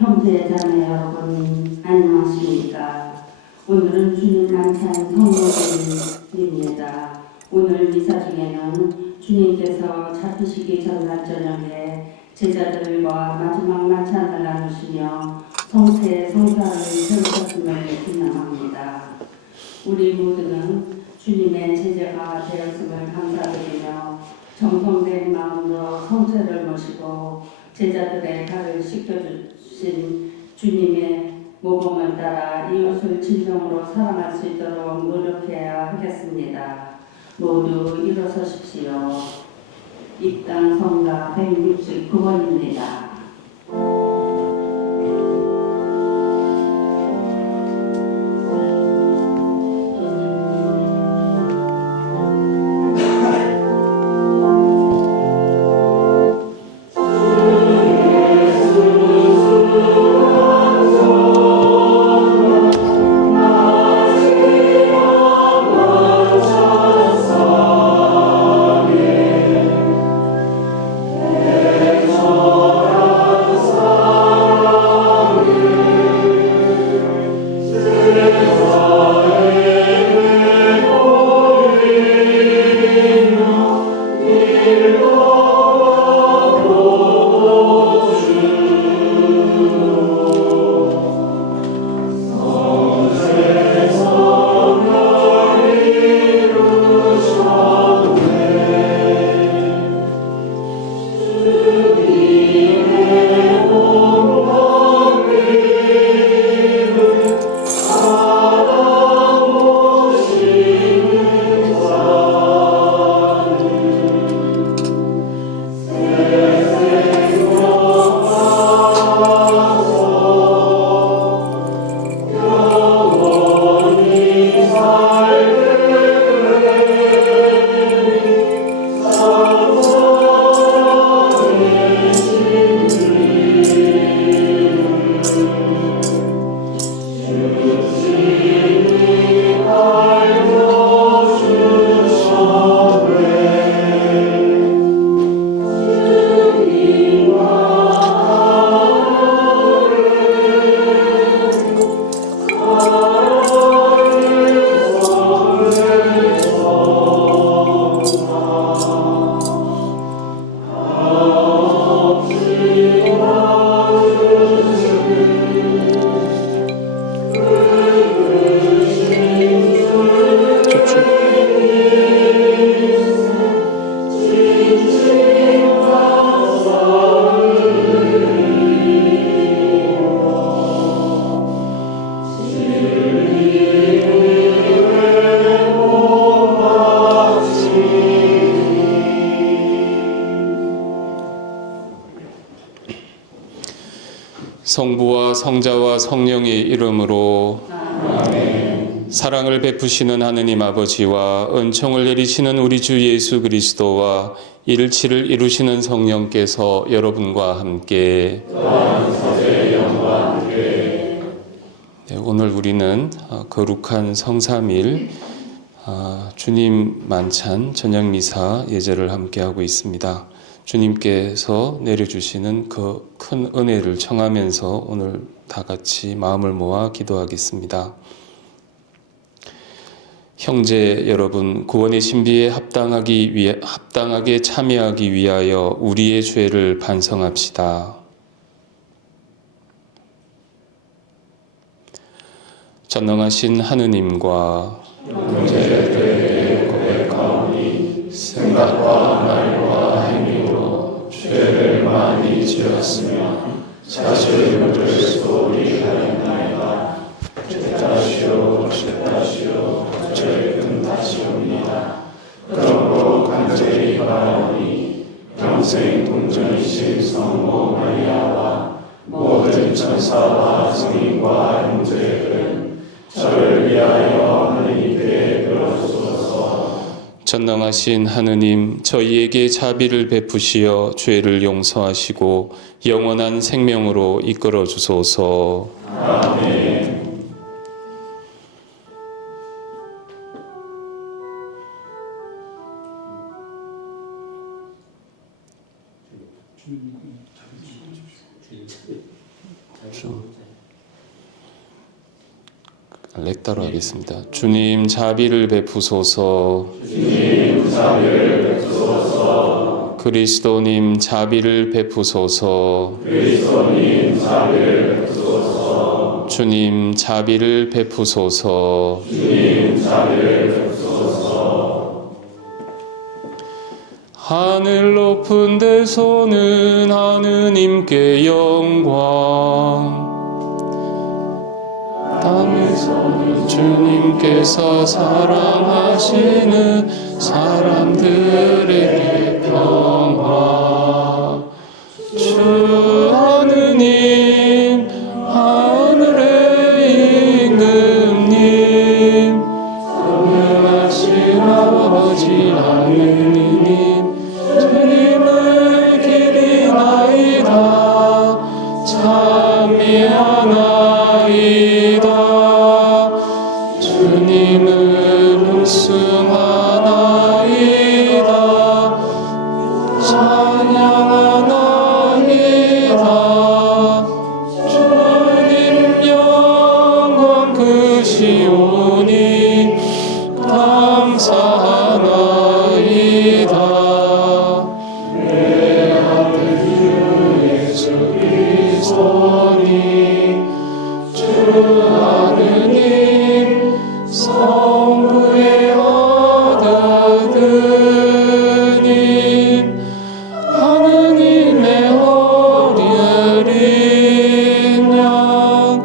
형제 자매 여러분 안녕하십니까. 오늘은 주님 만찬 성모주일입니다. 오늘 미사 중에는 주님께서 잡히시기 전날 저녁에 제자들과 마지막 만찬을 나누시며 성세 성사를 세우셨음을 기념합니다. 우리 모두는 주님의 제자가 되었음을 감사드리며 정성된 마음으로 성체를 모시고 제자들의 발을 씻겨주신 주님의 모범을 따라 이웃을 진정으로 사랑할 수 있도록 노력해야 하겠습니다. 모두 일어서십시오. 입당 성가 169번입니다. 성부와 성자와 성령의 이름으로 아멘. 사랑을 베푸시는 하느님 아버지와 은총을 내리시는 우리 주 예수 그리스도와 일치를 이루시는 성령께서 여러분과 함께 오늘 우리는 거룩한 성삼일 주님 만찬 저녁 미사 예제를 함께하고 있습니다. 주님께서 내려주시는 그 큰 은혜를 청하면서 오늘 다 같이 마음을 모아 기도하겠습니다. 형제 여러분, 구원의 신비에 합당하게 참여하기 위하여 우리의 죄를 반성합시다. 전능하신 하느님과 형제들에게 고백하오니 생각과 말과 행위로 죄를 많이 지었으며 자주 묻을 소리 하였나이다. 죄다시오 저희 큰 탓이옵니다. 그러므로 간절히 바라오니 평생 동정이신 성모 마리아와 모든 천사와 성인과 형제들은 저를 위하여 하느님께 빌어주소서. 전능하신 하느님, 저희에게 자비를 베푸시어 죄를 용서하시고 영원한 생명으로 이끌어 주소서. 아멘. 렉다로 하겠습니다. 주님 자비를 베푸소서. 그리스도님 자비를 베푸소서. 주님 자비를 베푸소서. 하늘 높은 데서는 하느님께 영광, 땅에서는 주님께서 사랑하시는 사람들에게 평화. 주 하느님, 하늘의 임금님, 선명하신 아버지 하느님, 주님을 기리나이다. 찬미하나이다. 주님을 숭하나이다. 찬양하나이다. 주님 영광 크시오니 감사하나이다. 내 아들 예수 그리스도니 주 하느님 성부의 아들님, 하느님의 어린 양,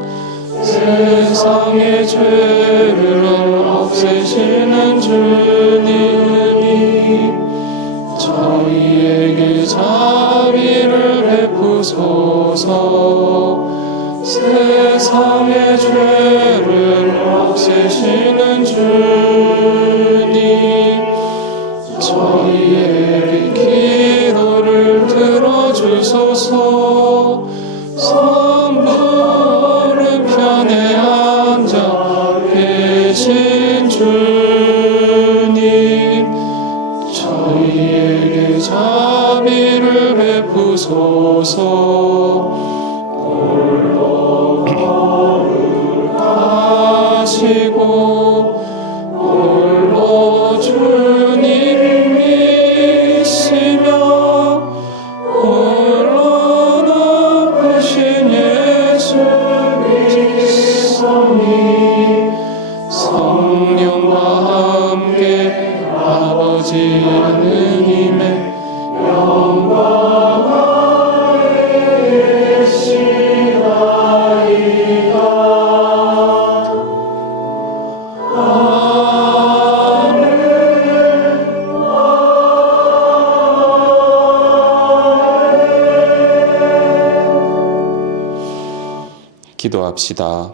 세상의 죄를 없애시는 주님이 저희에게 자비를 베푸소서. 세상의 죄를 없애시는 주님, 저희의 기도를 들어주소서. 성부 편에 앉아 계신 주님, 저희에게 자비를 베푸소서. 하시고 홀로 주님이시며 홀로 높으신 예수 그리스도니 성령과 함께 아버지 하느님의 영광을 시나이다. 기도합시다.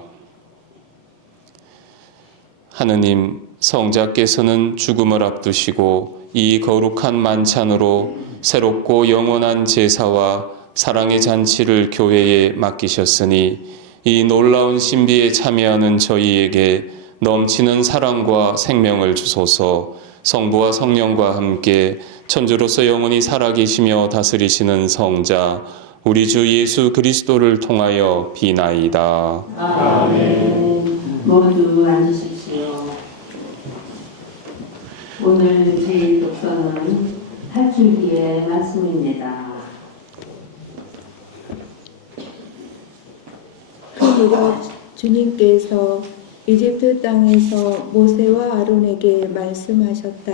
하느님, 성자께서는 죽음을 앞두시고 이 거룩한 만찬으로 새롭고 영원한 제사와 사랑의 잔치를 교회에 맡기셨으니 이 놀라운 신비에 참여하는 저희에게 넘치는 사랑과 생명을 주소서. 성부와 성령과 함께 천주로서 영원히 살아계시며 다스리시는 성자 우리 주 예수 그리스도를 통하여 비나이다. 아멘. 모두 앉으십시오. 오늘 제 독서는 탈출기의 말씀입니다. 그 무렵 주님께서 이집트 땅에서 모세와 아론에게 말씀하셨다.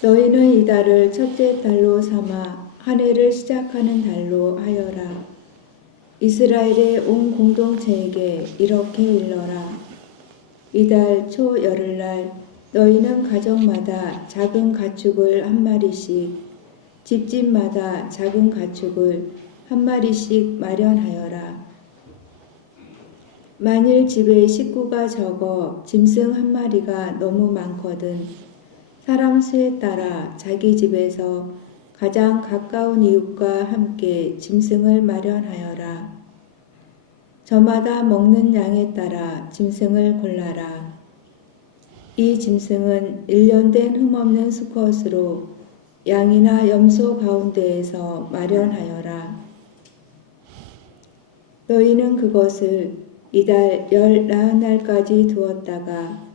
너희는 이 달을 첫째 달로 삼아 한 해를 시작하는 달로 하여라. 이스라엘의 온 공동체에게 이렇게 일러라. 이달 초 열흘날 너희는 가정마다 작은 가축을 한 마리씩, 집집마다 작은 가축을 한 마리씩 마련하여라. 만일 집에 식구가 적어 짐승 한 마리가 너무 많거든 사람 수에 따라 자기 집에서 가장 가까운 이웃과 함께 짐승을 마련하여라. 저마다 먹는 양에 따라 짐승을 골라라. 이 짐승은 1년 된 흠없는 수컷으로 양이나 염소 가운데에서 마련하여라. 너희는 그것을 이달 19날까지 두었다가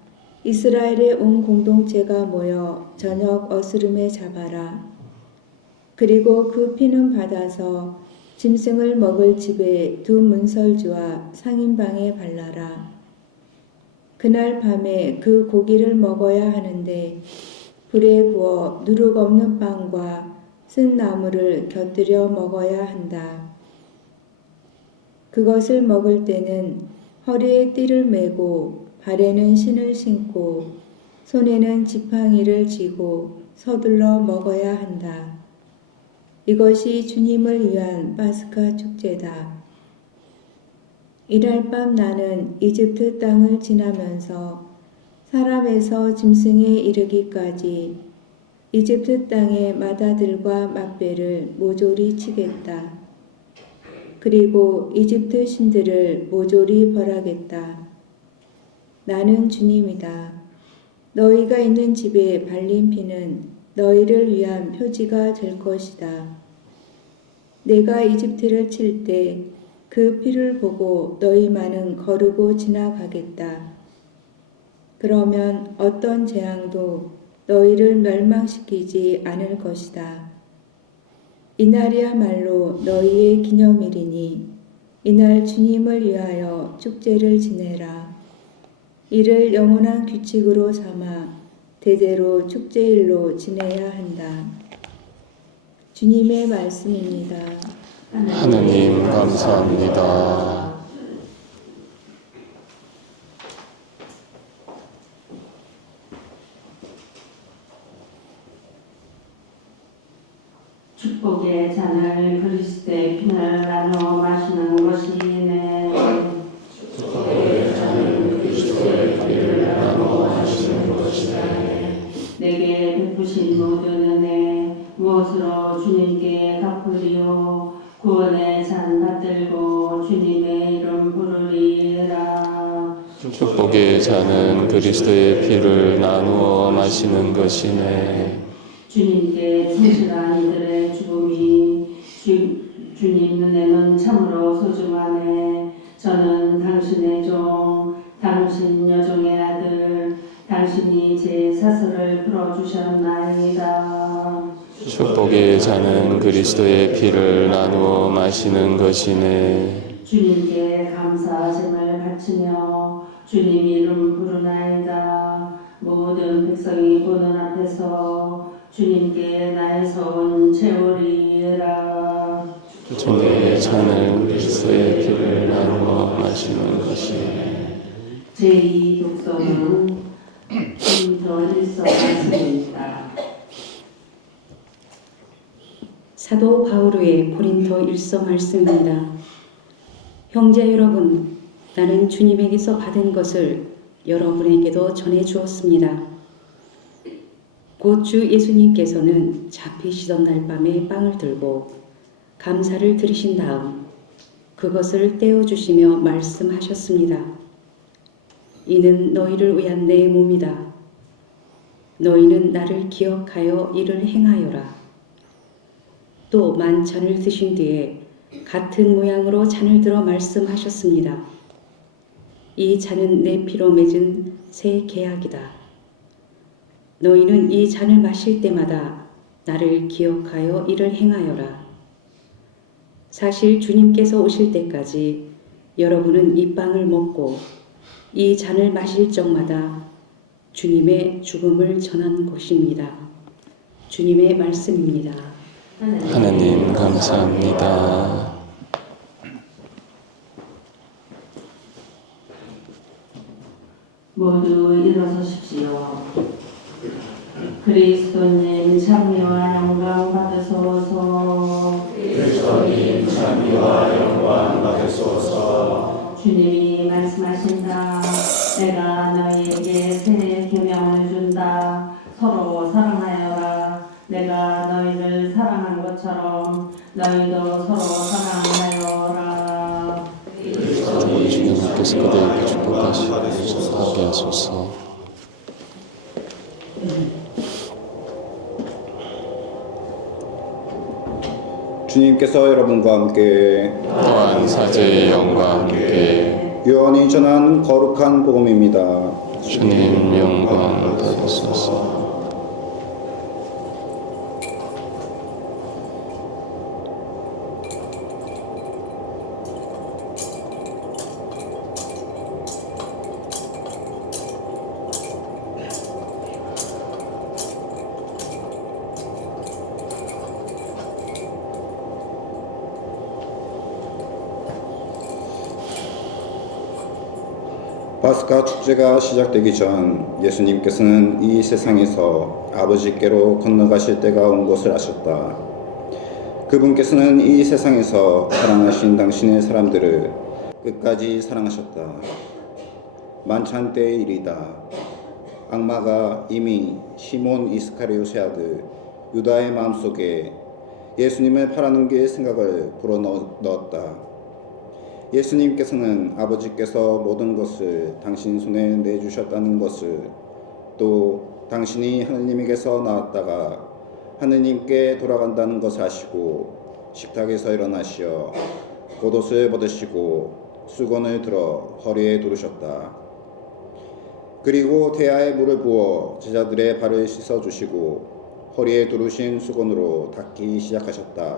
이스라엘의 온 공동체가 모여 저녁 어스름에 잡아라. 그리고 그 피는 받아서 짐승을 먹을 집의 두 문설주와 상인방에 발라라. 그날 밤에 그 고기를 먹어야 하는데 불에 구워 누룩 없는 빵과 쓴 나물을 곁들여 먹어야 한다. 그것을 먹을 때는 허리에 띠를 메고 발에는 신을 신고 손에는 지팡이를 쥐고 서둘러 먹어야 한다. 이것이 주님을 위한 파스카 축제다. 이날 밤 나는 이집트 땅을 지나면서 사람에서 짐승에 이르기까지 이집트 땅의 마다들과 맛배를 모조리 치겠다. 그리고 이집트 신들을 모조리 벌하겠다. 나는 주님이다. 너희가 있는 집에 발린 피는 너희를 위한 표지가 될 것이다. 내가 이집트를 칠 때 그 피를 보고 너희만은 거르고 지나가겠다. 그러면 어떤 재앙도 너희를 멸망시키지 않을 것이다. 이날이야말로 너희의 기념일이니 이날 주님을 위하여 축제를 지내라. 이를 영원한 규칙으로 삼아 대대로 축제일로 지내야 한다. 주님의 말씀입니다. 하느님 감사합니다. 축복의 잔을 그리스도의 피를 나누어 마시는 것이네. 축복의 잔을 그리스도의 피를 나누어 마시는 것이네. 내게 베푸신 모든 은혜 무엇으로 주님께 갚으리요. 구원의 잔 받들고 주님의 이름 부르리라. 축복의 잔은 그리스도의 피를 나누어 마시는 것이네. 주님께 충실한 이들의 죽음이 주님 눈에는 참으로 소중하네. 저는 당신의 종, 당신 여종의 아들, 당신이 제 사슬을 풀어주셨나이다. 축복의 잔은 그리스도의 피를 나누어 마시는 것이네. 주님께 감사하심을 바치며 주님 이름 부르나이다. 모든 백성이 보는 앞에서 주님께 나의 소원 채우리라. 축복의 잔은 그리스도의 피를 나누어 마시는 것이네. 제2 독서는 더 일서 말씀입니다. 사도 바오로의 고린도 1서 말씀입니다. 형제 여러분, 나는 주님에게서 받은 것을 여러분에게도 전해 주었습니다. 곧 주 예수님께서는 잡히시던 날 밤에 빵을 들고 감사를 드리신 다음 그것을 떼어주시며 말씀하셨습니다. 이는 너희를 위한 내 몸이다. 너희는 나를 기억하여 이를 행하여라. 또 만찬을 드신 뒤에 같은 모양으로 잔을 들어 말씀하셨습니다. 이 잔은 내 피로 맺은 새 계약이다. 너희는 이 잔을 마실 때마다 나를 기억하여 이를 행하여라. 사실 주님께서 오실 때까지 여러분은 이 빵을 먹고 이 잔을 마실 적마다 주님의 죽음을 전한 것입니다. 주님의 말씀입니다. 하느님 감사합니다. 모두 일어서십시오. 그리스도님 찬미와 영광 받으소서. 그리스도님 찬미와 영광 받으소서. 주님이 말씀하신다. 내가 너희에게 새 계명을 준다. 서로 사랑하여라. 내가 너희를 사랑한 것처럼 너희도 서로 사랑하여라. 우리 주님께서 그대에게 축복하시고 하게 하소서. 주님께서 여러분과 함께 또한 사제의 영과 함께 요한이 전한 거룩한 복음입니다. 주님 영광 받으소서. 파스카 축제가 시작되기 전 예수님께서는 이 세상에서 아버지께로 건너가실 때가 온 것을 아셨다. 그분께서는 이 세상에서 사랑하신 당신의 사람들을 끝까지 사랑하셨다. 만찬 때의 일이다. 악마가 이미 시몬 이스카리오의 아들 유다의 마음속에 예수님을 팔아넘길 생각을 불어넣었다. 예수님께서는 아버지께서 모든 것을 당신 손에 내주셨다는 것을, 또 당신이 하느님에게서 나왔다가 하느님께 돌아간다는 것을 아시고 식탁에서 일어나시어 겉옷을 벗으시고 수건을 들어 허리에 두르셨다. 그리고 대야에 물을 부어 제자들의 발을 씻어주시고 허리에 두르신 수건으로 닦기 시작하셨다.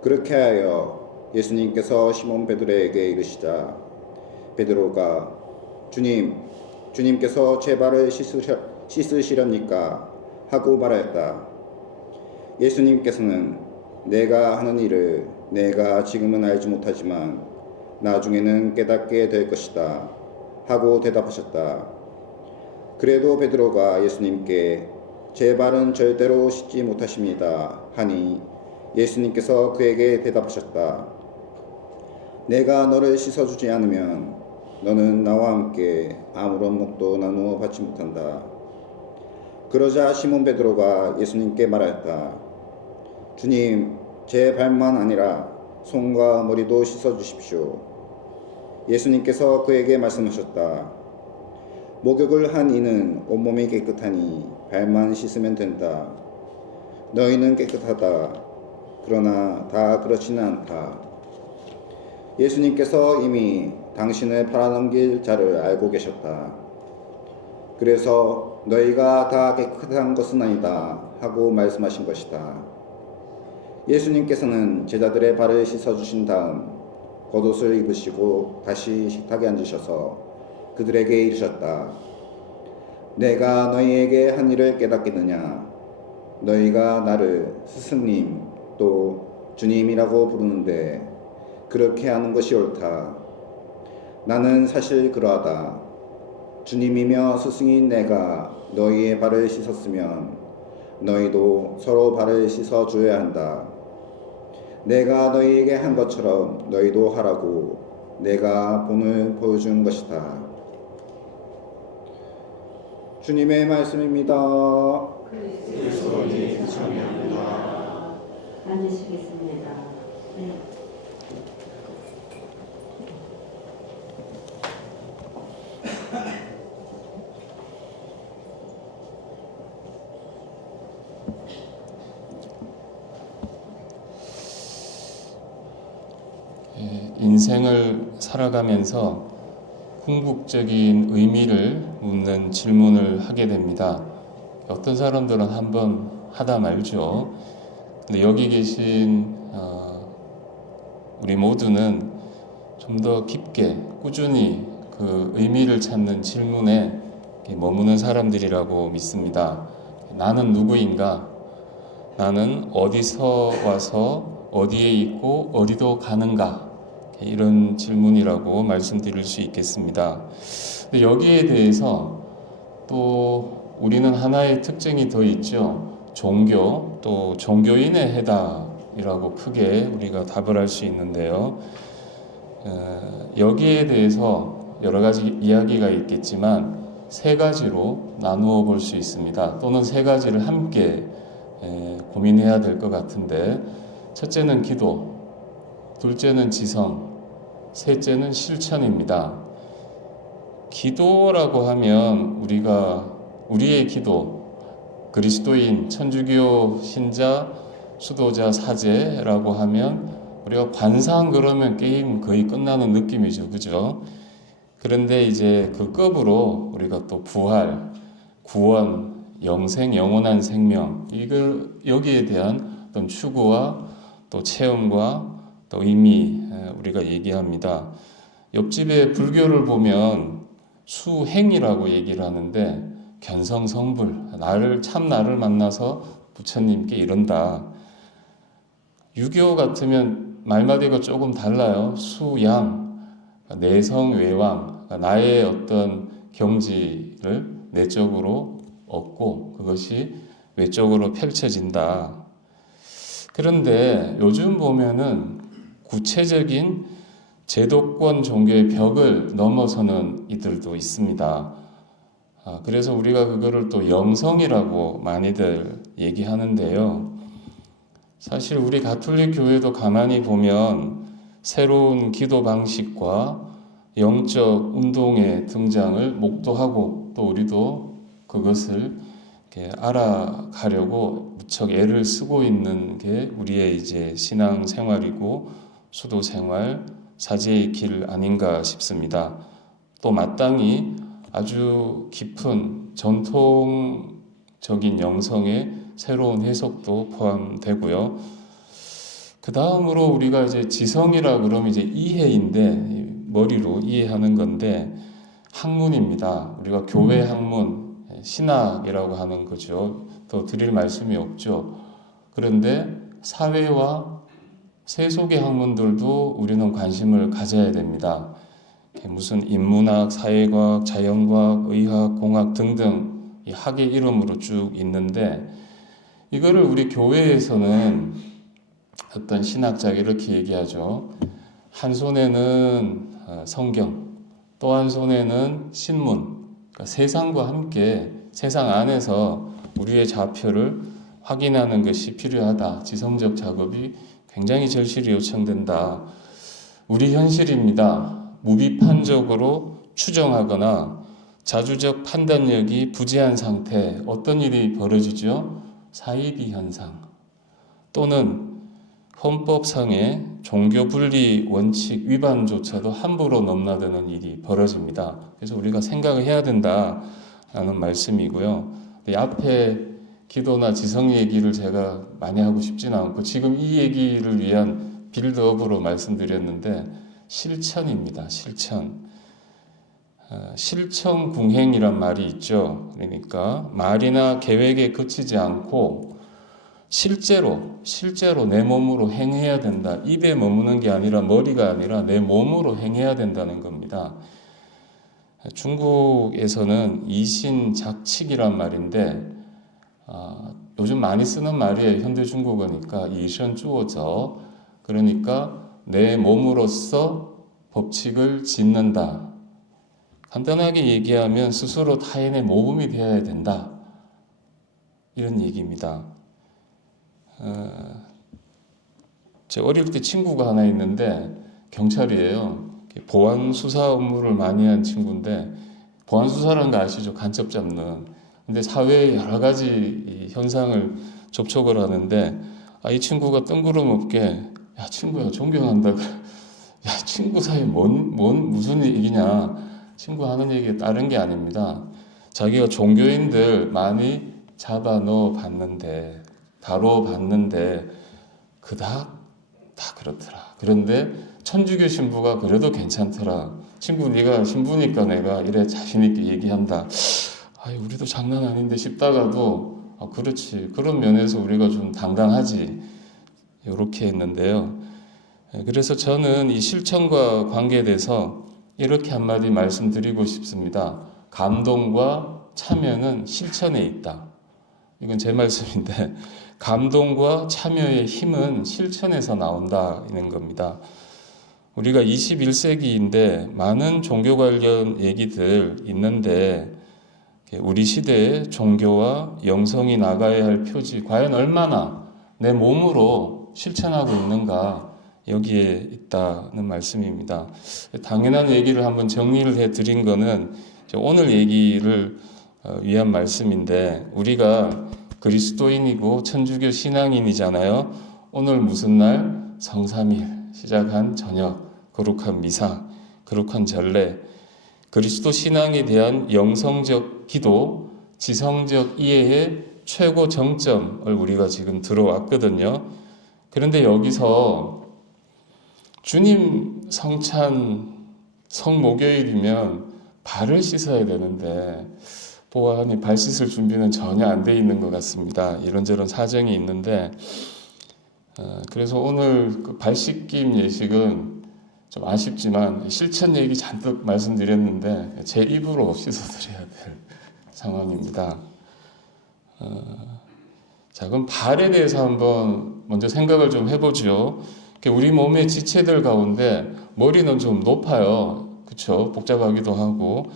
그렇게 하여 예수님께서 시몬 베드로에게 이르시자 베드로가 주님께서 제 발을 씻으시렵니까? 하고 말하였다. 예수님께서는 내가 하는 일을 내가 지금은 알지 못하지만 나중에는 깨닫게 될 것이다 하고 대답하셨다. 그래도 베드로가 예수님께 제 발은 절대로 씻지 못하십니다 하니 예수님께서 그에게 대답하셨다. 내가 너를 씻어주지 않으면 너는 나와 함께 아무런 몫도 나누어 받지 못한다. 그러자 시몬 베드로가 예수님께 말하였다. 주님, 제 발만 아니라 손과 머리도 씻어주십시오. 예수님께서 그에게 말씀하셨다. 목욕을 한 이는 온몸이 깨끗하니 발만 씻으면 된다. 너희는 깨끗하다. 그러나 다 그렇지는 않다. 예수님께서 이미 당신을 팔아넘길 자를 알고 계셨다. 그래서 너희가 다 깨끗한 것은 아니다 하고 말씀하신 것이다. 예수님께서는 제자들의 발을 씻어주신 다음 겉옷을 입으시고 다시 식탁에 앉으셔서 그들에게 이르셨다. 내가 너희에게 한 일을 깨닫겠느냐? 너희가 나를 스승님 또 주님이라고 부르는데 그렇게 하는 것이 옳다. 나는 사실 그러하다. 주님이며 스승인 내가 너희의 발을 씻었으면 너희도 서로 발을 씻어줘야 한다. 내가 너희에게 한 것처럼 너희도 하라고 내가 본을 보여준 것이다. 주님의 말씀입니다. 그리스도의 참여합니다. 앉으시겠습니다. 네. 인생을 살아가면서 궁극적인 의미를 묻는 질문을 하게 됩니다. 어떤 사람들은 한번 하다 말죠. 근데 여기 계신 우리 모두는 좀 더 깊게 꾸준히 그 의미를 찾는 질문에 머무는 사람들이라고 믿습니다. 나는 누구인가? 나는 어디서 와서 어디에 있고 어디로 가는가? 이런 질문이라고 말씀드릴 수 있겠습니다. 근데 여기에 대해서 또 우리는 하나의 특징이 더 있죠. 종교, 또 종교인의 해답이라고 크게 우리가 답을 할 수 있는데요. 여기에 대해서 여러 가지 이야기가 있겠지만 세 가지로 나누어 볼 수 있습니다. 또는 세 가지를 함께 고민해야 될 것 같은데, 첫째는 기도, 둘째는 지성, 셋째는 실천입니다. 기도라고 하면 우리의 기도, 그리스도인, 천주교 신자, 수도자 사제라고 하면 우리가 관상 그러면 게임 거의 끝나는 느낌이죠. 그죠? 그런데 이제 그 급으로 우리가 또 부활, 구원, 영생, 영원한 생명, 이걸 여기에 대한 어떤 추구와 또 체험과 또 의미 우리가 얘기합니다. 옆집에 불교를 보면 수행이라고 얘기를 하는데 견성성불, 나를 만나서 부처님께 이른다. 유교 같으면 말마디가 조금 달라요. 수양, 내성 외왕, 나의 어떤 경지를 내적으로 얻고 그것이 외적으로 펼쳐진다. 그런데 요즘 보면은 구체적인 제도권 종교의 벽을 넘어서는 이들도 있습니다. 그래서 우리가 그거를 또 영성이라고 많이들 얘기하는데요. 사실 우리 가톨릭 교회도 가만히 보면 새로운 기도 방식과 영적 운동의 등장을 목도하고 또 우리도 그것을 이렇게 알아가려고 무척 애를 쓰고 있는 게 우리의 이제 신앙 생활이고 수도 생활, 사제의 길 아닌가 싶습니다. 또 마땅히 아주 깊은 전통적인 영성의 새로운 해석도 포함되고요. 그 다음으로 우리가 이제 지성이라 그러면 이제 이해인데 머리로 이해하는 건데 학문입니다. 우리가 교회 학문, 신학이라고 하는 거죠. 더 드릴 말씀이 없죠. 그런데 사회와 세속의 학문들도 우리는 관심을 가져야 됩니다. 무슨 인문학, 사회과학, 자연과학, 의학, 공학 등등 이 학의 이름으로 쭉 있는데 이거를 우리 교회에서는 어떤 신학자가 이렇게 얘기하죠. 한 손에는 성경, 또 한 손에는 신문. 그러니까 세상과 함께 세상 안에서 우리의 좌표를 확인하는 것이 필요하다. 지성적 작업이 굉장히 절실히 요청된다. 우리 현실입니다. 무비판적으로 추정하거나 자주적 판단력이 부재한 상태, 어떤 일이 벌어지죠? 사이비 현상 또는 헌법상의 종교 분리 원칙 위반조차도 함부로 넘나드는 일이 벌어집니다. 그래서 우리가 생각을 해야 된다라는 말씀이고요. 앞에 기도나 지성 얘기를 제가 많이 하고 싶지는 않고 지금 이 얘기를 위한 빌드업으로 말씀드렸는데 실천입니다. 실천. 실천궁행이란 말이 있죠. 그러니까 말이나 계획에 그치지 않고 실제로 내 몸으로 행해야 된다. 입에 머무는 게 아니라 머리가 아니라 내 몸으로 행해야 된다는 겁니다. 중국에서는 이신작칙이란 말인데 요즘 많이 쓰는 말이에요. 현대 중국어니까 이선주어져. 그러니까 내 몸으로서 법칙을 짓는다. 간단하게 얘기하면 스스로 타인의 모범이 되어야 된다. 이런 얘기입니다. 제 어릴 때 친구가 하나 있는데 경찰이에요. 보안 수사 업무를 많이 한 친구인데 보안 수사라는 거 아시죠? 간첩 잡는. 근데 사회의 여러 가지 현상을 접촉을 하는데 이 친구가 뜬구름없게 야 친구야 존경한다. 야 친구 사이 무슨 얘기냐. 친구 하는 얘기에 다른 게 아닙니다. 자기가 종교인들 많이 잡아 넣어 봤는데 다뤄 봤는데 그닥 다 그렇더라. 그런데 천주교 신부가 그래도 괜찮더라. 친구 네가 신부니까 내가 이래 자신 있게 얘기한다. 우리도 장난 아닌데 싶다가도 그렇지. 그런 면에서 우리가 좀 당당하지. 이렇게 했는데요. 그래서 저는 이 실천과 관계돼서 이렇게 한마디 말씀드리고 싶습니다. 감동과 참여는 실천에 있다. 이건 제 말씀인데 감동과 참여의 힘은 실천에서 나온다는 겁니다. 우리가 21세기인데 많은 종교 관련 얘기들 있는데 우리 시대의 종교와 영성이 나가야 할 표지 과연 얼마나 내 몸으로 실천하고 있는가 여기에 있다는 말씀입니다. 당연한 얘기를 한번 정리를 해드린 거는 오늘 얘기를 위한 말씀인데 우리가 그리스도인이고 천주교 신앙인이잖아요. 오늘 무슨 날? 성삼일 시작한 저녁, 거룩한 미사, 거룩한 전례, 그리스도 신앙에 대한 영성적 기도, 지성적 이해의 최고 정점을 우리가 지금 들어왔거든요. 그런데 여기서 주님 성찬 성목요일이면 발을 씻어야 되는데 보아하니 발 씻을 준비는 전혀 안 돼 있는 것 같습니다. 이런저런 사정이 있는데 그래서 오늘 그 발 씻김 예식은 좀 아쉽지만 실천 얘기 잔뜩 말씀드렸는데 제 입으로 씻어드려야 될 상황입니다. 자, 그럼 발에 대해서 한번 먼저 생각을 좀 해보죠. 우리 몸의 지체들 가운데 머리는 좀 높아요. 그렇죠? 복잡하기도 하고.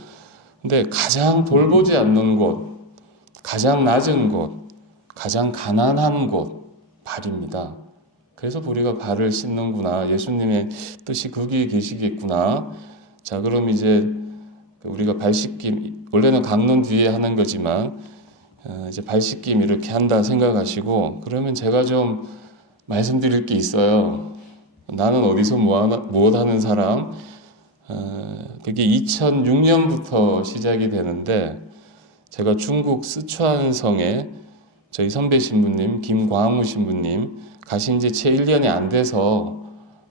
근데 가장 돌보지 않는 곳, 가장 낮은 곳, 가장 가난한 곳, 발입니다. 그래서 우리가 발을 씻는구나. 예수님의 뜻이 거기에 계시겠구나. 자, 그럼 이제 우리가 발 씻김, 원래는 강론 뒤에 하는 거지만 이제 발 씻김 이렇게 한다 생각하시고, 그러면 제가 좀 말씀드릴 게 있어요. 나는 어디서 무엇 하는 사람? 그게 2006년부터 시작이 되는데 제가 중국 스촨성에 저희 선배 신부님 김광우 신부님 가신 지 채 1년이 안 돼서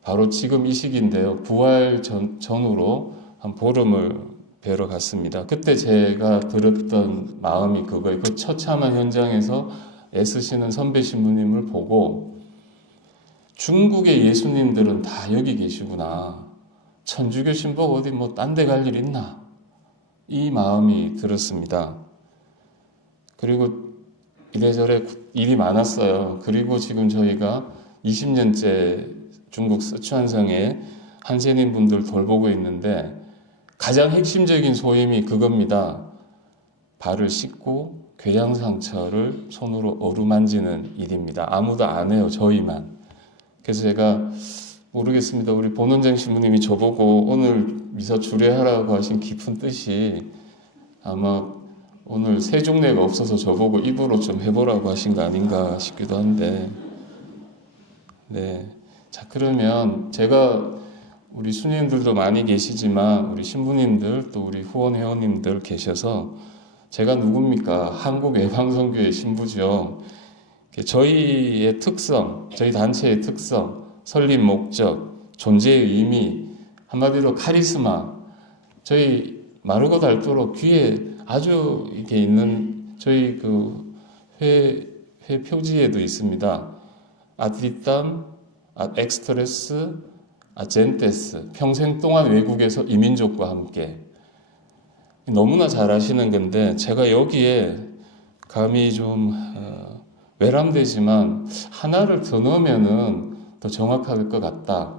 바로 지금 이 시기인데요. 부활 전후로 한 보름을 뵈러 갔습니다. 그때 제가 들었던 마음이 그거예요. 그 처참한 현장에서 애쓰시는 선배 신부님을 보고 중국의 예수님들은 다 여기 계시구나. 천주교 신부가 어디 뭐 딴 데 갈 일 있나? 이 마음이 들었습니다. 그리고 이래저래 일이 많았어요. 그리고 지금 저희가 20년째 중국 스촨성에 한센인 분들 돌보고 있는데 가장 핵심적인 소임이 그겁니다. 발을 씻고 궤양상처를 손으로 어루만지는 일입니다. 아무도 안 해요. 저희만. 그래서 제가 모르겠습니다. 우리 본원장 신부님이 저보고 오늘 미사 주례하라고 하신 깊은 뜻이 아마 오늘 세종례가 없어서 저보고 입으로 좀 해보라고 하신 거 아닌가 싶기도 한데, 네. 자, 그러면 제가 우리 수녀님들도 많이 계시지만 우리 신부님들 또 우리 후원 회원님들 계셔서 제가 누굽니까? 한국예방선교회 신부죠. 저희의 특성, 저희 단체의 특성, 설립 목적, 존재의 의미, 한마디로 카리스마, 저희 마르고 닳도록 귀에 아주 이렇게 있는 저희 그 회 표지에도 있습니다. 아디땀, 엑스트레스, 젠테스, 평생 동안 외국에서 이민족과 함께. 너무나 잘 아시는 건데 제가 여기에 감히 좀 외람되지만 하나를 더 넣으면은 더 정확할 것 같다.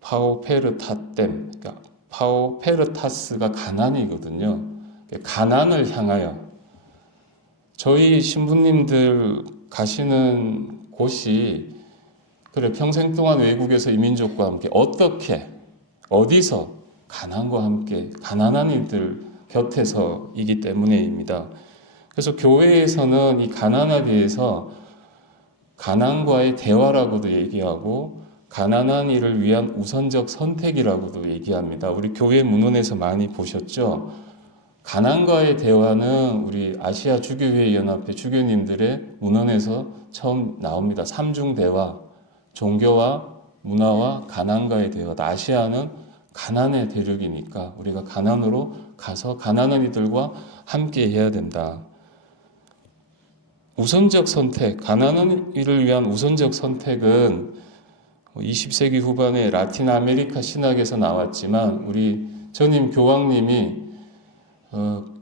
파오페르타댐, 그러니까 파오페르타스가 가난이거든요. 가난을 향하여 저희 신부님들 가시는 곳이 그래 평생 동안 외국에서 이민족과 함께 어떻게 어디서 가난과 함께 가난한 이들 곁에서이기 때문에입니다. 그래서 교회에서는 이 가난에 대해서 가난과의 대화라고도 얘기하고 가난한 이를 위한 우선적 선택이라고도 얘기합니다. 우리 교회 문헌에서 많이 보셨죠? 가난과의 대화는 우리 아시아 주교회 연합회 주교님들의 문헌에서 처음 나옵니다. 삼중 대화, 종교와 문화와 가난과의 대화. 아시아는 가난의 대륙이니까 우리가 가난으로 가서 가난한 이들과 함께 해야 된다. 우선적 선택, 가난한 이를 위한 우선적 선택은 20세기 후반에 라틴 아메리카 신학에서 나왔지만 우리 전임 교황님이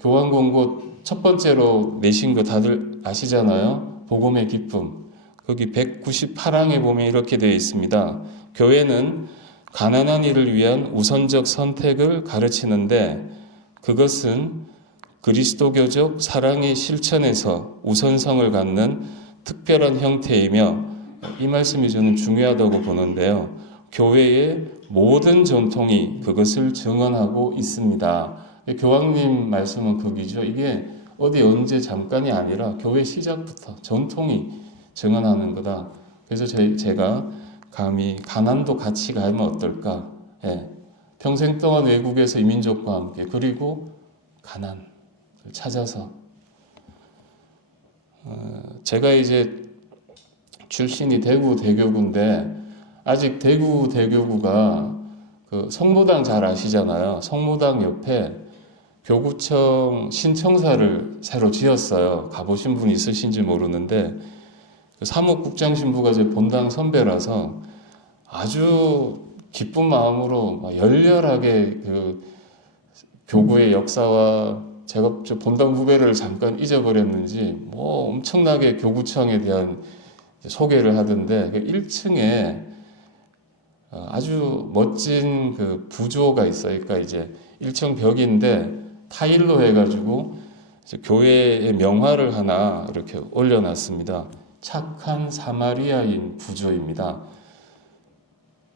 교황 공고 첫 번째로 내신 거 다들 아시잖아요. 복음의 기쁨. 거기 198항에 보면 이렇게 되어 있습니다. 교회는 가난한 이를 위한 우선적 선택을 가르치는데 그것은 그리스도교적 사랑의 실천에서 우선성을 갖는 특별한 형태이며 이 말씀이 저는 중요하다고 보는데요. 교회의 모든 전통이 그것을 증언하고 있습니다. 교황님 말씀은 거기죠. 이게 어디 언제 잠깐이 아니라 교회 시작부터 전통이 증언하는 거다. 그래서 제가 감히 가난도 같이 가면 어떨까? 예. 평생 동안 외국에서 이민족과 함께 그리고 가난을 찾아서 제가 이제 출신이 대구 대교구인데 아직 대구 대교구가 그 성모당 잘 아시잖아요. 성모당 옆에 교구청 신청사를 새로 지었어요. 가보신 분 있으신지 모르는데 그 사무국장 신부가 제 본당 선배라서 아주 기쁜 마음으로 막 열렬하게 그 교구의 역사와 제가 저 본당 후배를 잠깐 잊어버렸는지 뭐 엄청나게 교구청에 대한 소개를 하던데 그 1층에 아주 멋진 그 부조가 있어요. 그러니까 이제 1층 벽인데 타일로 해가지고 이제 교회의 명화를 하나 이렇게 올려놨습니다. 착한 사마리아인 부조입니다.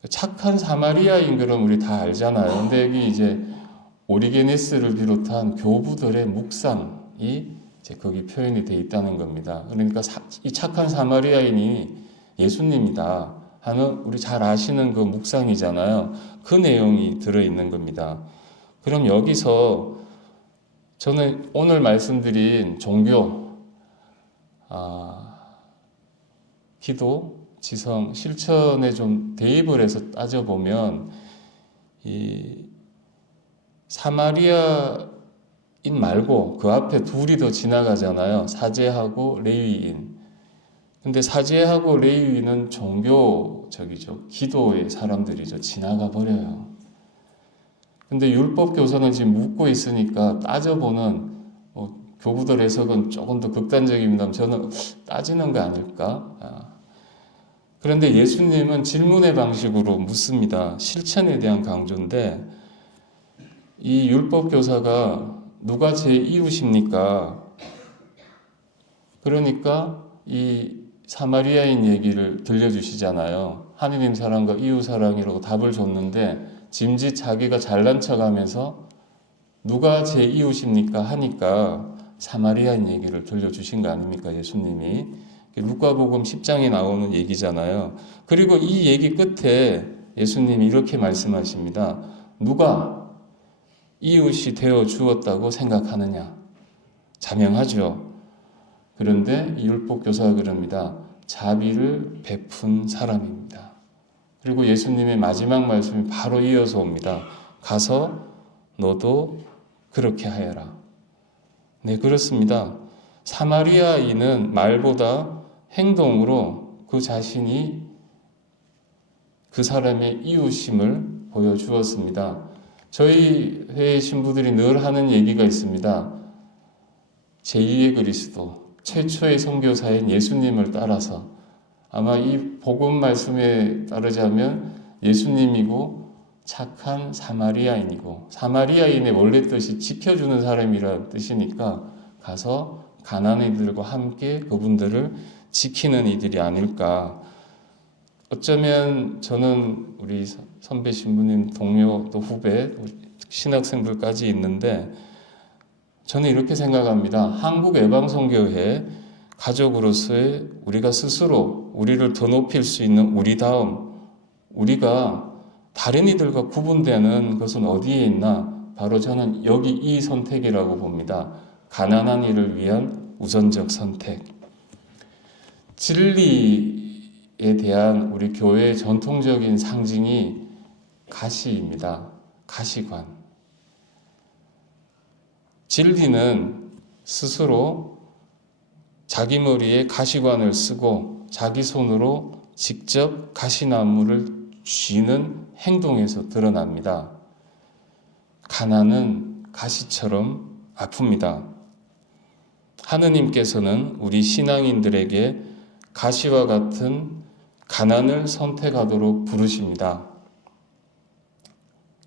착한 사마리아인 그럼 우리 다 알잖아요. 근데 여기 이제 오리게네스를 비롯한 교부들의 묵상이 이제 거기 표현이 돼 있다는 겁니다. 그러니까 이 착한 사마리아인이 예수님이다 하는 우리 잘 아시는 그 묵상이잖아요. 그 내용이 들어있는 겁니다. 그럼 여기서 저는 오늘 말씀드린 종교, 기도, 지성, 실천에 좀 대입을 해서 따져보면 이 사마리아인 말고 그 앞에 둘이 더 지나가잖아요. 사제하고 레위인. 근데 사제하고 레위인은 종교적이죠. 기도의 사람들이죠. 지나가 버려요. 근데 율법 교사는 지금 묻고 있으니까 따져보는 교부들 해석은 조금 더 극단적입니다. 저는 따지는 거 아닐까? 그런데 예수님은 질문의 방식으로 묻습니다. 실천에 대한 강조인데 이 율법 교사가 누가 제 이웃입니까? 그러니까 이 사마리아인 얘기를 들려주시잖아요. 하느님 사랑과 이웃 사랑이라고 답을 줬는데 짐짓 자기가 잘난 척하면서 누가 제 이웃입니까? 하니까 사마리아인 얘기를 들려주신 거 아닙니까? 예수님이. 루카복음 10장에 나오는 얘기잖아요. 그리고 이 얘기 끝에 예수님이 이렇게 말씀하십니다. 누가 이웃이 되어 주었다고 생각하느냐? 자명하죠. 그런데 이 율법 교사가 그럽니다. 자비를 베푼 사람입니다. 그리고 예수님의 마지막 말씀이 바로 이어서 옵니다. 가서 너도 그렇게 하여라. 네, 그렇습니다. 사마리아인은 말보다 행동으로 그 자신이 그 사람의 이웃임을 보여주었습니다. 저희 회의 신부들이 늘 하는 얘기가 있습니다. 제2의 그리스도, 최초의 선교사인 예수님을 따라서 아마 이 복음 말씀에 따르자면 예수님이고 착한 사마리아인이고 사마리아인의 원래 뜻이 지켜주는 사람이라는 뜻이니까 가서 가난한 이들과 함께 그분들을 지키는 이들이 아닐까. 어쩌면 저는 우리 선배 신부님 동료 또 후배 신학생들까지 있는데 저는 이렇게 생각합니다. 한국 애방선교회 가족으로서의 우리가 스스로 우리를 더 높일 수 있는 우리다움, 우리가 다른 이들과 구분되는 것은 어디에 있나? 바로 저는 여기 이 선택이라고 봅니다. 가난한 이를 위한 우선적 선택. 진리에 대한 우리 교회의 전통적인 상징이 가시입니다. 가시관. 진리는 스스로 자기 머리에 가시관을 쓰고 자기 손으로 직접 가시나무를 쥐는 행동에서 드러납니다. 가난은 가시처럼 아픕니다. 하느님께서는 우리 신앙인들에게 가시와 같은 가난을 선택하도록 부르십니다.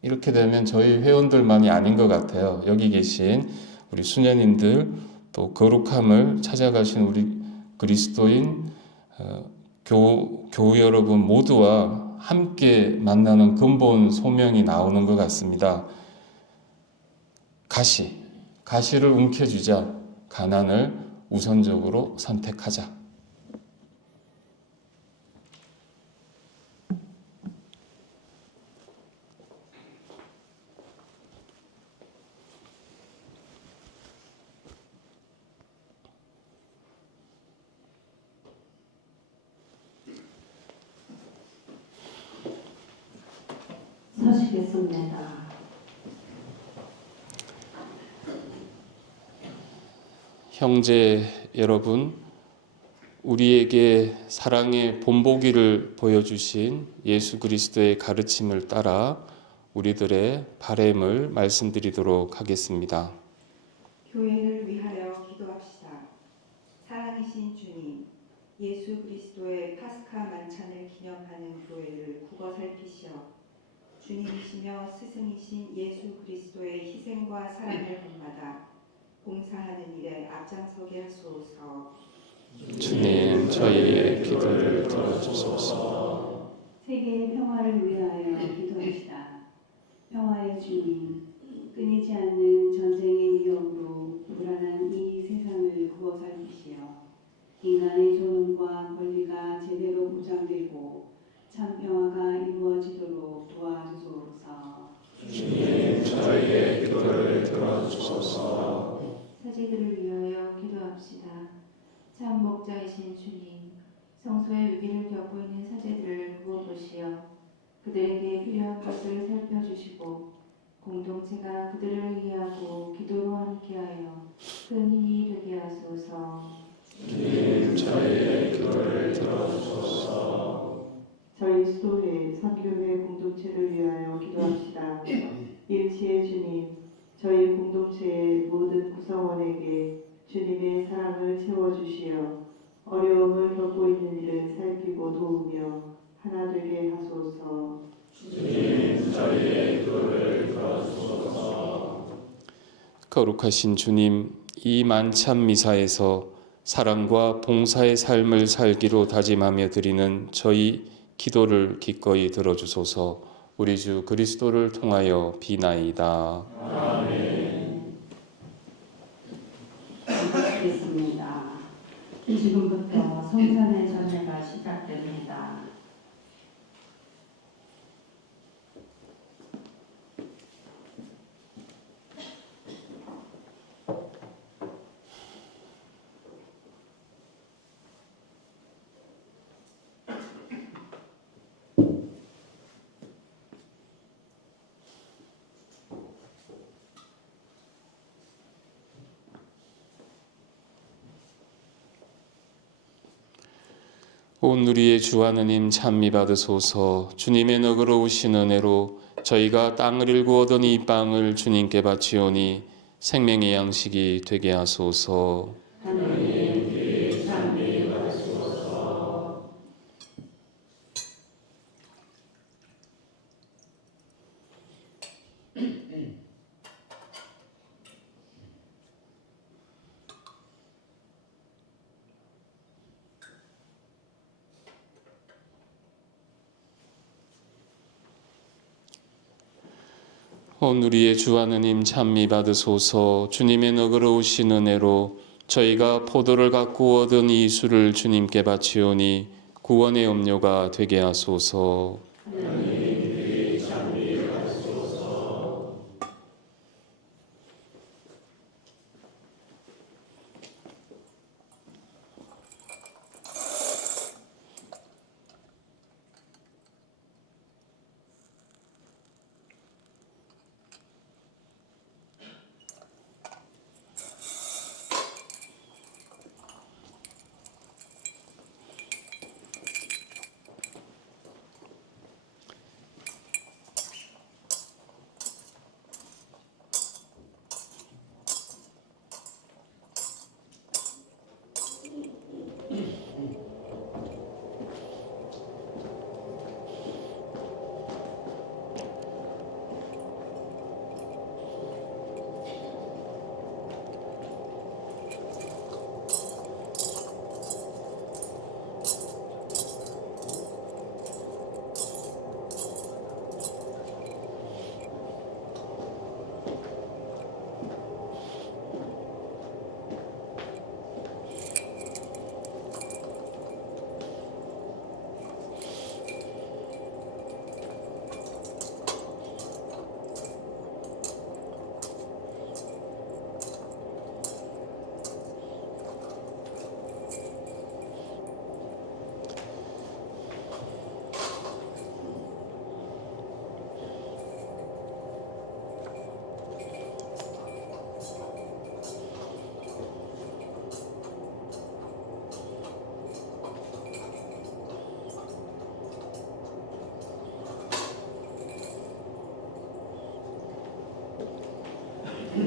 이렇게 되면 저희 회원들만이 아닌 것 같아요. 여기 계신 우리 수녀님들 또 거룩함을 찾아가신 우리 그리스도인 교우 여러분 모두와 함께 만나는 근본 소명이 나오는 것 같습니다. 가시를 움켜쥐자. 가난을 우선적으로 선택하자. 서시겠습니다. 형제 여러분, 우리에게 사랑의 본보기를 보여주신 예수 그리스도의 가르침을 따라 우리들의 바램을 말씀드리도록 하겠습니다. 교회를 위하여 기도합시다. 사랑이신 주님, 예수 그리스도의 파스카 만찬을 기념하는 교회를 국어 살피시어 주님이시며 스승이신 예수 그리스도의 희생과 사랑을 본받아 봉사하는 일에 앞장서게 하소서. 주님, 저희의 기도를 들어주소서. 세계의 평화를 위하여 기도합시다. 평화의 주님, 끊이지 않는 전쟁의 위협으로 불안한 이 세상을 구워 살피시어 인간의 존엄과 권리가 제대로 보장되고 참 평화가 이루어지도록 도와주소서. 주님, 저희의 기도를 들어주소서. 사제들을 위하여 기도합시다. 참 목자이신 주님, 성소의 위기를 겪고 있는 사제들을 구워보시어 그들에게 필요한 것을 살펴주시고 공동체가 그들을 이해하고 기도로 함께하여 큰 힘이 되게 하소서. 주님, 저희의 기도를 들어주소서. 저희 수도회 선교회 공동체를 위하여 기도합시다. 일치의 주님, 저희 공동체의 모든 구성원에게 주님의 사랑을 채워주시어 어려움을 겪고 있는 이를 살피고 도우며 하나 되게 하소서. 주님, 저희의 기도를 들어주소서. 거룩하신 주님, 이 만찬 미사에서 사랑과 봉사의 삶을 살기로 다짐하며 드리는 저희 기도를 기꺼이 들어주소서. 우리 주 그리스도를 통하여 비나이다. 아멘. 기도하겠습니다. 지금부터 성전의 전례가 시작됩니다. 온 우리의 주 하느님 찬미 받으소서. 주님의 너그러우신 은혜로 저희가 땅을 일구 얻은 이 빵을 주님께 바치오니 생명의 양식이 되게 하소서. 하느님 찬미 받으소서. 온 우리의 주 하느님 찬미 받으소서. 주님의 너그러우신 은혜로 저희가 포도를 갖고 얻은 이 술을 주님께 바치오니 구원의 음료가 되게 하소서. 하느님 찬미 받으소서.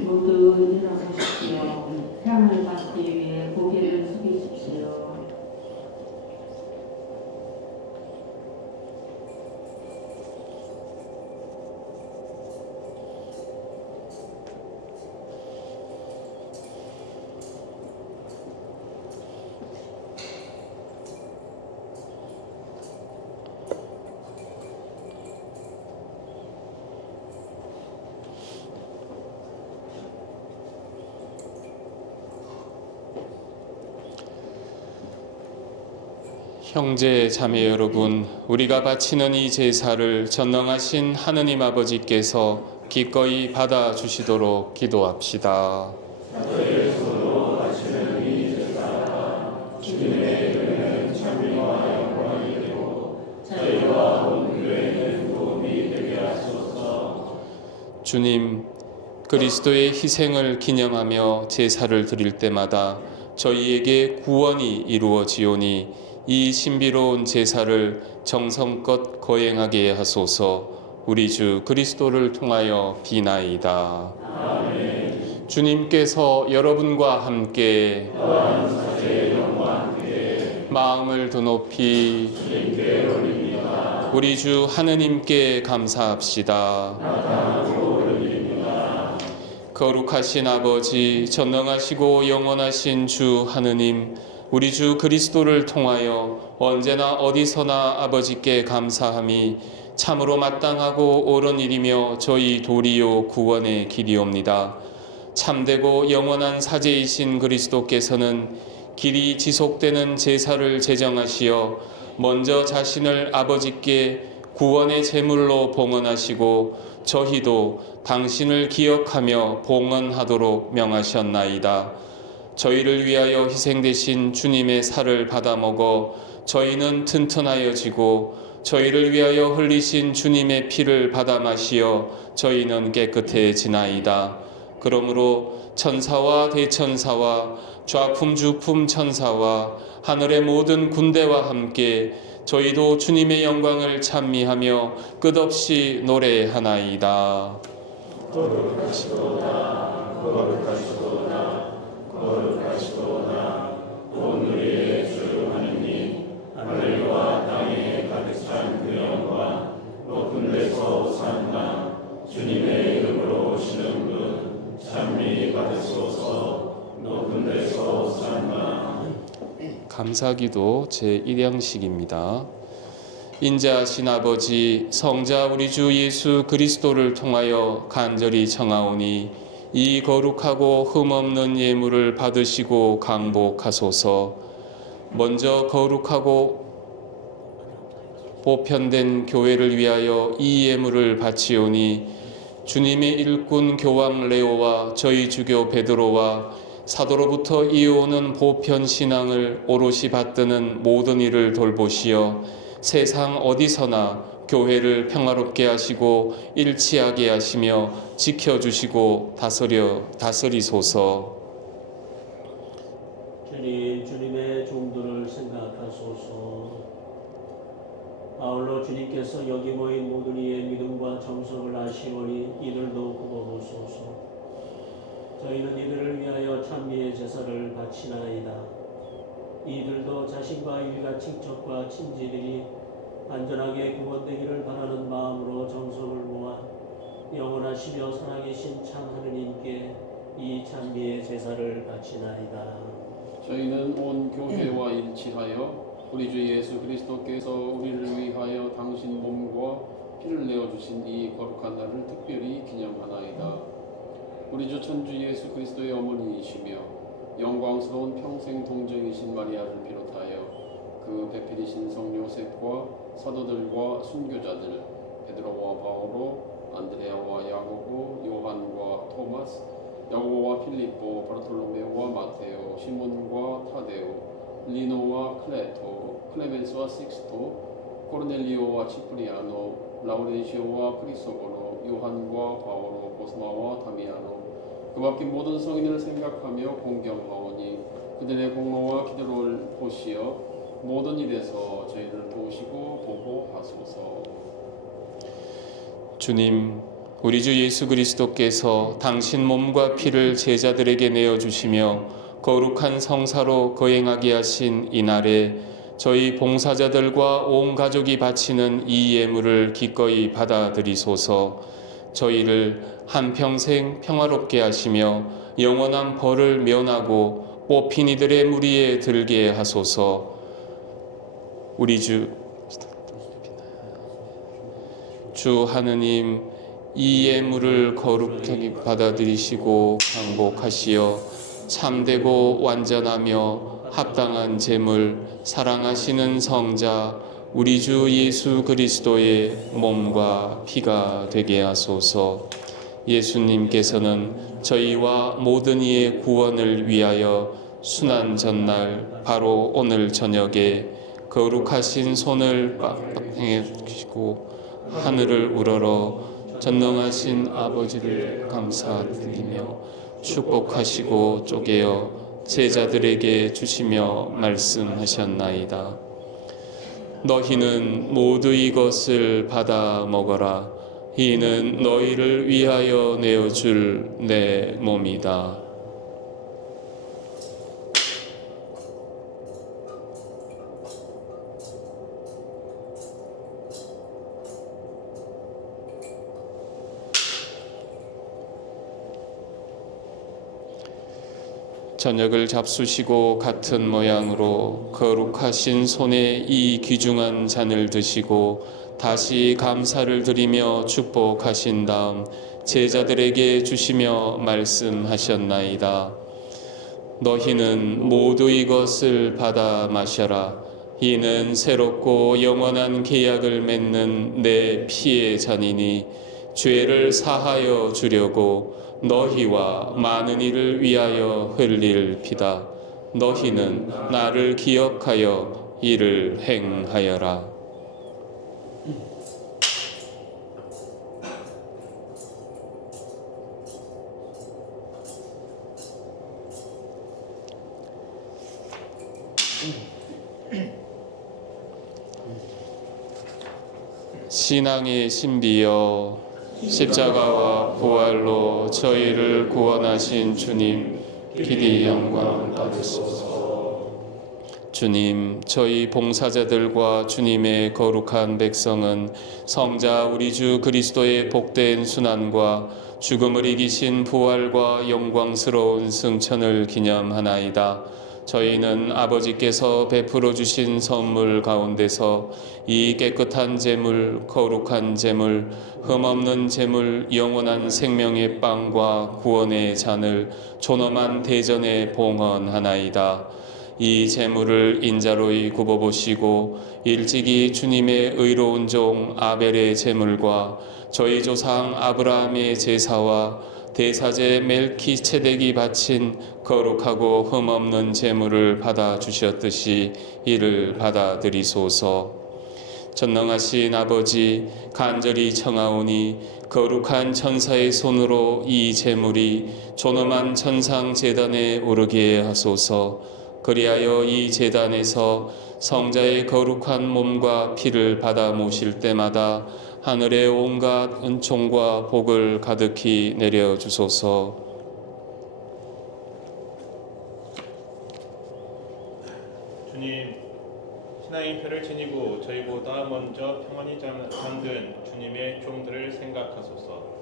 모두 일어서십시오. 향을 받기 위해 고개를 숙이십시오. 형제 자매 여러분, 우리가 바치는 이 제사를 전능하신 하느님 아버지께서 기꺼이 받아 주시도록 기도합시다. 주님, 그리스도의 희생을 기념하며 제사를 드릴 때마다 저희에게 구원이 이루어지오니 이 신비로운 제사를 정성껏 거행하게 하소서. 우리 주 그리스도를 통하여 비나이다. 아멘. 주님께서 여러분과 함께 마음을 더 높이 우리 주 하느님께 감사합시다. 거룩하신 아버지, 전능하시고 영원하신 주 하느님, 우리 주 그리스도를 통하여 언제나 어디서나 아버지께 감사함이 참으로 마땅하고 옳은 일이며 저희 도리요 구원의 길이옵니다. 참되고 영원한 사제이신 그리스도께서는 길이 지속되는 제사를 제정하시어 먼저 자신을 아버지께 구원의 제물로 봉헌하시고 저희도 당신을 기억하며 봉헌하도록 명하셨나이다. 저희를 위하여 희생되신 주님의 살을 받아 먹어 저희는 튼튼하여지고 저희를 위하여 흘리신 주님의 피를 받아 마시어 저희는 깨끗해지나이다. 그러므로 천사와 대천사와 좌품주품 천사와 하늘의 모든 군대와 함께 저희도 주님의 영광을 찬미하며 끝없이 노래하나이다. 거룩하시도다, 거룩하시도다, 거룩하시도다. 온 우리의 주 하느님, 하늘과 땅에 가득 찬 그 영광, 높은 데서 오산나. 주님의 이름으로 오시는 분 찬미 받으소서. 높은 데서 오산나. 감사기도 제1형식입니다. 인자하신 아버지, 성자 우리 주 예수 그리스도를 통하여 간절히 청하오니 이 거룩하고 흠없는 예물을 받으시고 강복하소서. 먼저 거룩하고 보편된 교회를 위하여 이 예물을 바치오니 주님의 일꾼 교황 레오와 저희 주교 베드로와 사도로부터 이어오는 보편 신앙을 오롯이 받드는 모든 일을 돌보시어 세상 어디서나 교회를 평화롭게 하시고 일치하게 하시며 지켜주시고 다스리소서. 주님, 주님의 종들을 생각하소서. 아울러 주님께서 여기 모인 모든 이의 믿음과 정성을 아시오니 이들도 굽어보소서. 저희는 이들을 위하여 찬미의 제사를 바치나이다. 이들도 자신과 일가 친척과 친지들이 안전하게 구원되기를 바라는 마음으로 정성을 모아 영원하시며 살아계신 참 하느님께 이 찬미의 제사를 바치나이다. 저희는 온 교회와 일치하여 우리 주 예수 그리스도께서 우리를 위하여 당신 몸과 피를 내어주신 이 거룩한 날을 특별히 기념하나이다. 우리 주 천주 예수 그리스도의 어머니이시며 영광스러운 평생 동정이신 마리아를 비롯하여 그 배필이신 성 요셉과 사도들과 순교자들 베드로와 바오로, 안드레아와 야고보, 요한과 토마스, 야고보와 필립보, 바르톨로메오와 마테오, 시몬과 타데오, 리노와 클레토, 클레멘스와 식스토, 코르넬리오와 치프리아노, 라우렌시오와 크리소고로, 요한과 바오로, 고스마와 다미아노, 그 밖에 모든 성인을 생각하며 공경하오니 그들의 공로와 기도를 보시어 모든 일에서 저희를 도우시고 보호하소서. 주님, 우리 주 예수 그리스도께서 당신 몸과 피를 제자들에게 내어주시며 거룩한 성사로 거행하게 하신 이날에 저희 봉사자들과 온 가족이 바치는 이 예물을 기꺼이 받아들이소서. 저희를 한평생 평화롭게 하시며 영원한 벌을 면하고 뽑힌 이들의 무리에 들게 하소서. 우리 주 하느님, 이 예물을 거룩하게 받아들이시고 항복하시어 참되고 완전하며 합당한 제물, 사랑하시는 성자 우리 주 예수 그리스도의 몸과 피가 되게 하소서. 예수님께서는 저희와 모든 이의 구원을 위하여 순환 전날 바로 오늘 저녁에 거룩하신 손을 빡빡해 주시고 하늘을 우러러 전능하신 아버지를 감사드리며 축복하시고 쪼개어 제자들에게 주시며 말씀하셨나이다. 너희는 모두 이것을 받아 먹어라. 이는 너희를 위하여 내어줄 내 몸이다. 저녁을 잡수시고 같은 모양으로 거룩하신 손에 이 귀중한 잔을 드시고 다시 감사를 드리며 축복하신 다음 제자들에게 주시며 말씀하셨나이다. 너희는 모두 이것을 받아 마셔라. 이는 새롭고 영원한 계약을 맺는 내 피의 잔이니 죄를 사하여 주려고 너희와 많은 이를 위하여 흘릴 피다. 너희는 나를 기억하여 이를 행하여라. 신앙의 신비여, 십자가와 부활로 저희를 구원하신 주님, 기디 영광 받으소서. 주님, 저희 봉사자들과 주님의 거룩한 백성은 성자 우리 주 그리스도의 복된 순환과 죽음을 이기신 부활과 영광스러운 승천을 기념하나이다. 저희는 아버지께서 베풀어 주신 선물 가운데서 이 깨끗한 제물, 거룩한 제물, 흠없는 제물, 영원한 생명의 빵과 구원의 잔을 존엄한 대전에 봉헌하나이다. 이 제물을 인자로이 굽어보시고 일찍이 주님의 의로운 종 아벨의 제물과 저희 조상 아브라함의 제사와 대사제 멜키체덱이 바친 거룩하고 흠없는 제물을 받아 주셨듯이 이를 받아들이소서. 전능하신 아버지, 간절히 청하오니 거룩한 천사의 손으로 이 제물이 존엄한 천상 제단에 오르게 하소서. 그리하여 이 제단에서 성자의 거룩한 몸과 피를 받아 모실 때마다 하늘의 온갖 은총과 복을 가득히 내려주소서. 주님, 신앙의 표를 지니고 저희보다 먼저 평안히 잠든 주님의 종들을 생각하소서.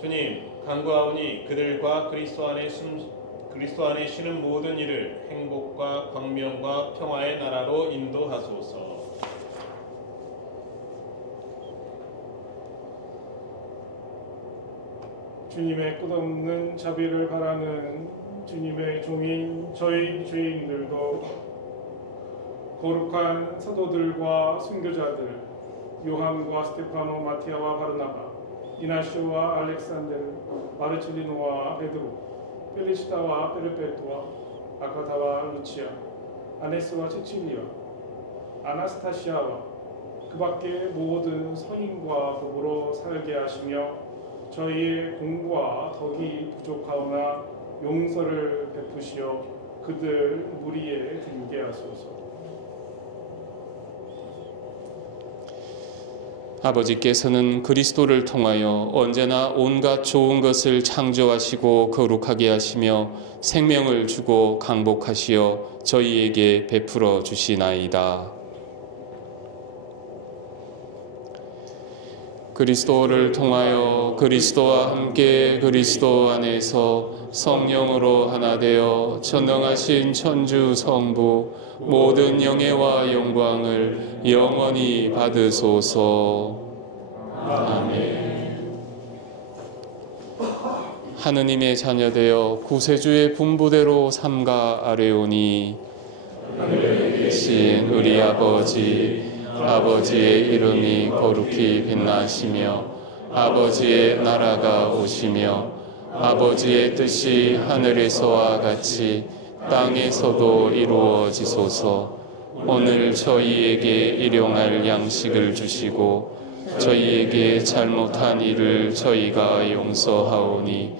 주님, 간구하오니 그들과 그리스도 안에 쉬는 모든 일을 행복과 광명과 평화의 나라로 인도하소서. 주님의 끝없는 자비를 바라는 주님의 종인 저희 죄인들도 거룩한 사도들과 순교자들 요한과 스테파노, 마티아와 바르나바, 이나시오와 알렉산데르, 마르첼리노와 베드로, 펠리시타와 페르페토와 아카타와 루치아, 아네스와 체칠리아, 아나스타시아와 그 밖의 모든 성인과 더불어 살게 하시며 저희의 공과 덕이 부족하오나 용서를 베푸시어 그들 무리에 들게 하소서. 아버지께서는 그리스도를 통하여 언제나 온갖 좋은 것을 창조하시고 거룩하게 하시며 생명을 주고 강복하시어 저희에게 베풀어 주시나이다. 그리스도를 통하여 그리스도와 함께 그리스도 안에서 성령으로 하나 되어 전능하신 천주 성부 모든 영예와 영광을 영원히 받으소서. 아멘. 하느님의 자녀되어 구세주의 분부대로 삼가 아뢰오니 하늘에 계신 우리 아버지의 이름이 거룩히 빛나시며 아버지의 나라가 오시며 아버지의 뜻이 하늘에서와 같이 땅에서도 이루어지소서. 오늘 저희에게 일용할 양식을 주시고 저희에게 잘못한 일을 저희가 용서하오니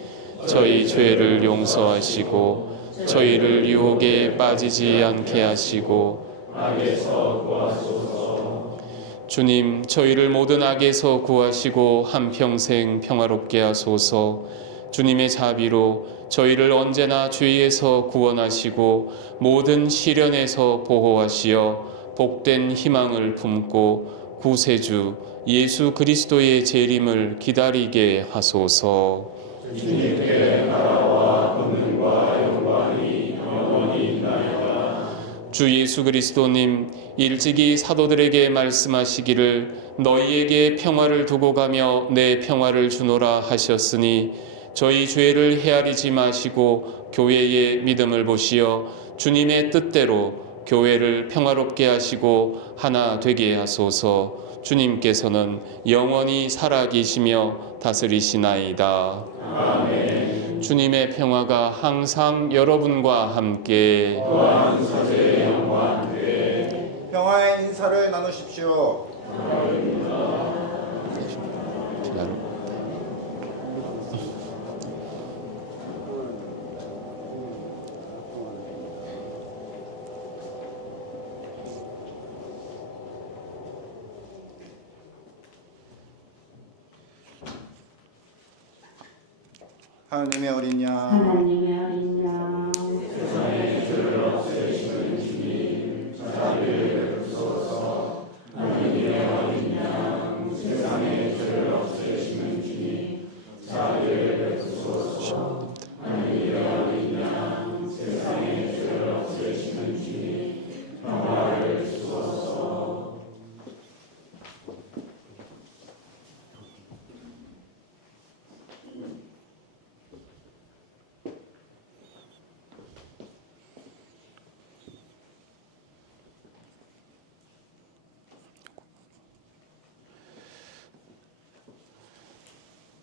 저희 죄를 용서하시고 저희를 유혹에 빠지지 않게 하시고 악에서 구하소서. 주님, 저희를 모든 악에서 구하시고 한평생 평화롭게 하소서. 주님의 자비로 저희를 언제나 죄에서 구원하시고 모든 시련에서 보호하시어 복된 희망을 품고 구세주 예수 그리스도의 재림을 기다리게 하소서. 주님께 나라와 권능과 영광이 영원히 있나이다. 주 예수 그리스도님, 일찍이 사도들에게 말씀하시기를 너희에게 평화를 두고 가며 내 평화를 주노라 하셨으니 저희 죄를 헤아리지 마시고 교회의 믿음을 보시어 주님의 뜻대로 교회를 평화롭게 하시고 하나 되게 하소서. 주님께서는 영원히 살아계시며 다스리시나이다. 아멘. 주님의 평화가 항상 여러분과 함께 또한 사제의 영과 함께 평화의 인사를 나누십시오. 하나님의 어린 양, 하나님의 어린 양, 세상의 죄를 없애시는 주님, 자비를 베푸소서. 하나님의 어린 양, 세상의 죄를 없애시는 주님, 자비를 베푸소서. 하나님의 어린 양, 세상의 죄를 없애시는 주님, 평화를 주소서.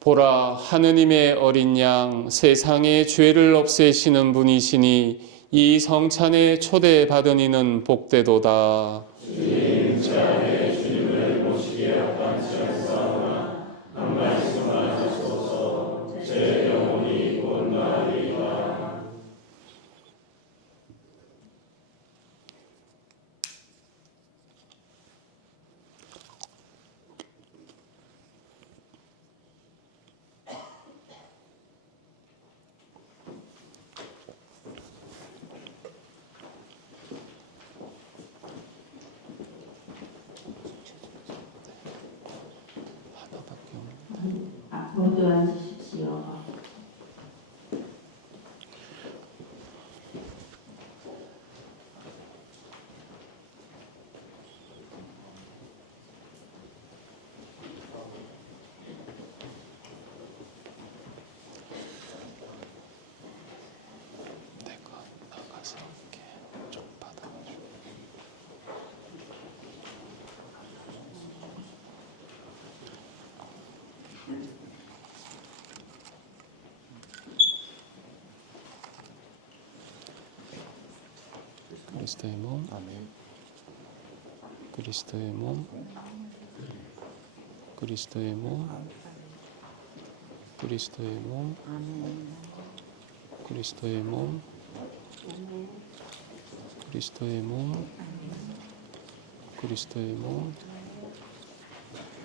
보라, 하느님의 어린 양, 세상의 죄를 없애시는 분이시니 이 성찬에 초대받은 이는 복되도다. 주님, 제 안에 주님을 모시기에 합당치 않사오나 한 말씀만 하소서. 제 영혼이 곧나리이다. 모두 앉으십시오. 내가 나가서 이렇게 좀 받아가지고. 그리스도의 몸, 그리스도의 몸, 그리스도의 몸, 그리스도의 몸, 그리스도의 몸, 그리스도의 몸, 그리스도의 몸,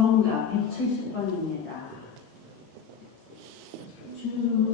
정답 170번입니다. 주